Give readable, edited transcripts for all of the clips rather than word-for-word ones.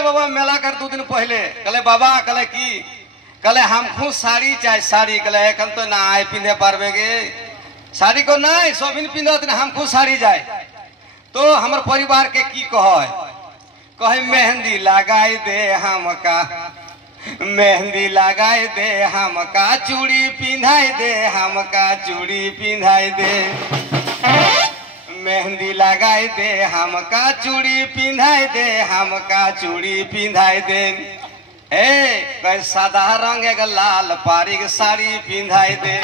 ले बाबा मेला कर 2 दिन पहले कहले बाबा कहले की कहले हमको साड़ी चाहे साड़ी कहले एखन तो ना आए पिंधे पारबे गे साड़ी को नहीं सोबिन पिंधत हमको साड़ी जाए तो हमर परिवार के की कहे मेहंदी लगाई दे हमका मेहंदी लगाई दे हमका चूड़ी पिंधाई दे हमका चूड़ी पिंधाई दे मेहंदी लगाई दे हमका चूड़ी पिंधाई दे हमका चूड़ी पिंधाई दे ए सादा रंग एक लाल पारिक साड़ी पिंधाई दे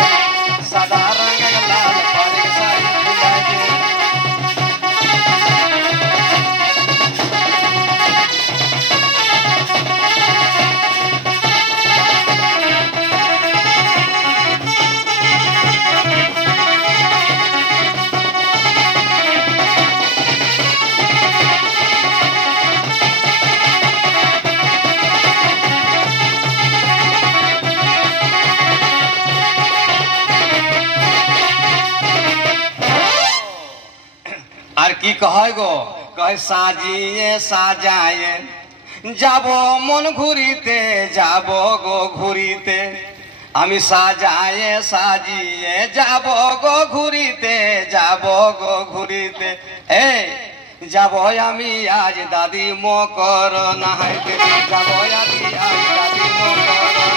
सादा रंग एक लाल पारिक साड़ी पिंधाई दे की कहे गो कहे साजिए साजाए जाबो मन घुरीते जाबो गो घुरीते आमी साजाए साजिए जाबो गो घुरीते जाबो गो घुरीते ए जाबो आमी आज दादी मोकर नहाइते जाबो आमी आज दादी मोकर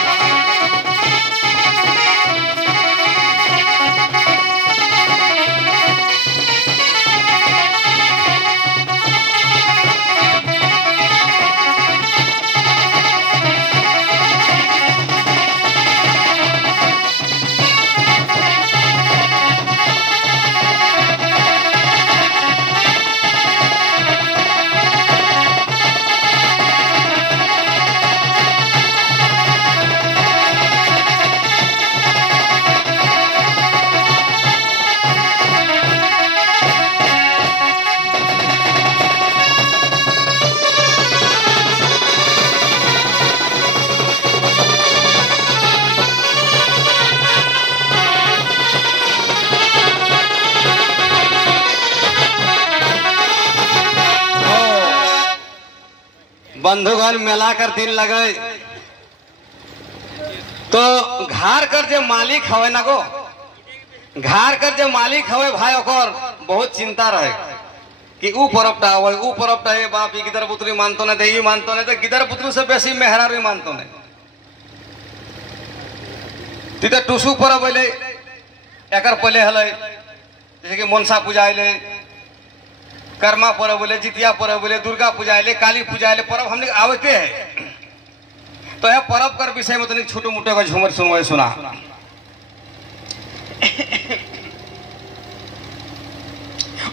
बंधुगण मेला कर दिन लगे तो घर कर जो मालिक हवे ना गो घर कर जो मालिक हवे भाई ओकर बहुत चिंता रहे कि ऊ परबटा हवे ऊ परबटा हे बाप ई गिदर पुत्री मानतो ने देई मानतो ने तो गिदर पुत्री से बेसी मेहरारू मानतो ने तिते टुसु परब हले एकर पहले हले जैसे कि मनसा पूजा हले कर्मा पर्व बोले जितिया पर्व बोले दुर्गा पूजा ले काली पूजा ले पर्व हमने आवते हैं तो यह पर्व कर विषय में तो छोटे मोटे का झूमर सुनवाई सुना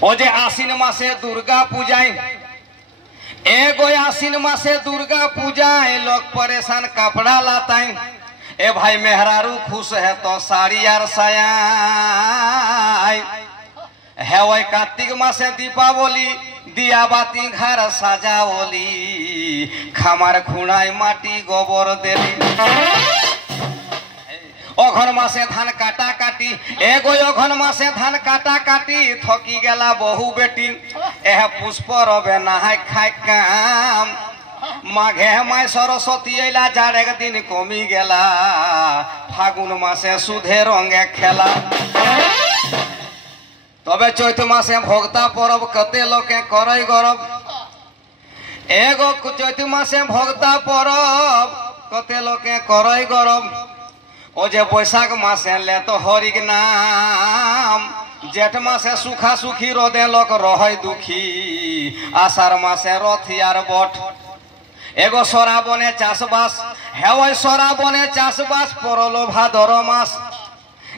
ओजे आसीन मासे दुर्गा पूजाए एगो आसीन मासे दुर्गा पूजाए लोग परेशान कपड़ा लाताए ए भाई मेहरारू खुश है तो साड़ी यार साया है वही कार्तिक मासे दीपावली दिया बाती घर साजावली खामार खुणाई माटी गोबर देली ओघन मासे धान काटा काटी एगो ओघन मासे धान काटा काटी थकी गेला बहु बेटी एह पुष्प रबे नहाय खाय काम माघे माय सरस्वती अला जाड़े दिन कमी गेला फागुन मासे सुधे रंगे खेला तबे चैत मासे भोगता परब कते लोके करई गरब एगो चैत मासे भोगता परब कते लोके करई गरब ओ जे बैसाख मासे ले तो हरिक नाम जेठ मासे सुखा सुखी रोदे लोक रहै दुखी आषाढ़ मासे रथियार बट एगो सोरा बने चाषबास हेवै सोरा बने चाषबास परलो भादर मास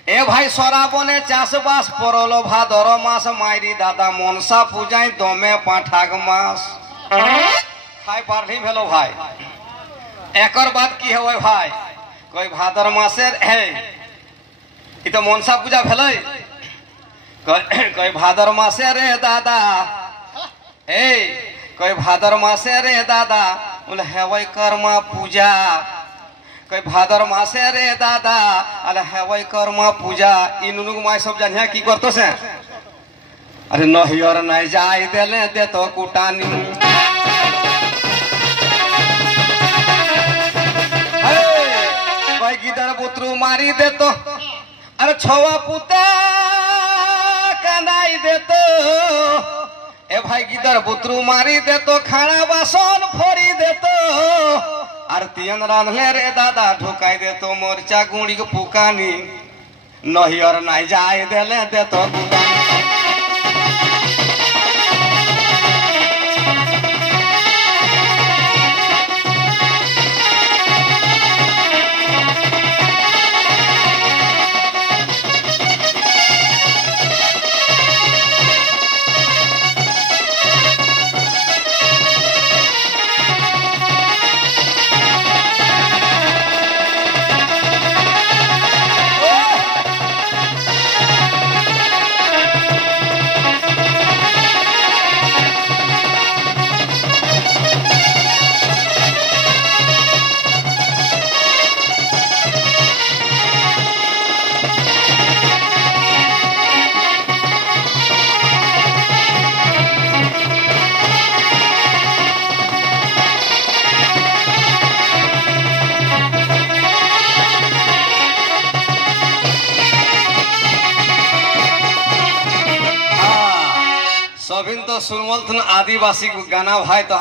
ए भाई सोरा बने चाषबास परलो भादर मास मायरी दादा मनसा पूजाई दमे पाठाग मास खाई पारली भेलो भाई एकर बात की है भाई कोई भादर मासे है कि तो मनसा पूजा भेलै कोई भादर मासे रे दादा ए कोई भादर मासे रे दादा बोले हेवै कर्मा पूजा कोई भादर मासे रे दादा अरे हेवै कर्मा पूजा इ नुनुक माय सब जानिया की करतो से अरे नहियर नहीं जाय देले दे तो कुटानी मारी देतो अरे छवा पुता कानाई देतो ए भाई गिदर बुतरू मारी देतो खाना बासन फोड़ी देतो आरतीयन रांधले रे दादा ढुकाई देतो मोर्चा गुड़ी के पुकानी नहीं और नहीं जाए देले देतो सबिन तो सुनमल आदिवासी गाना भाई तो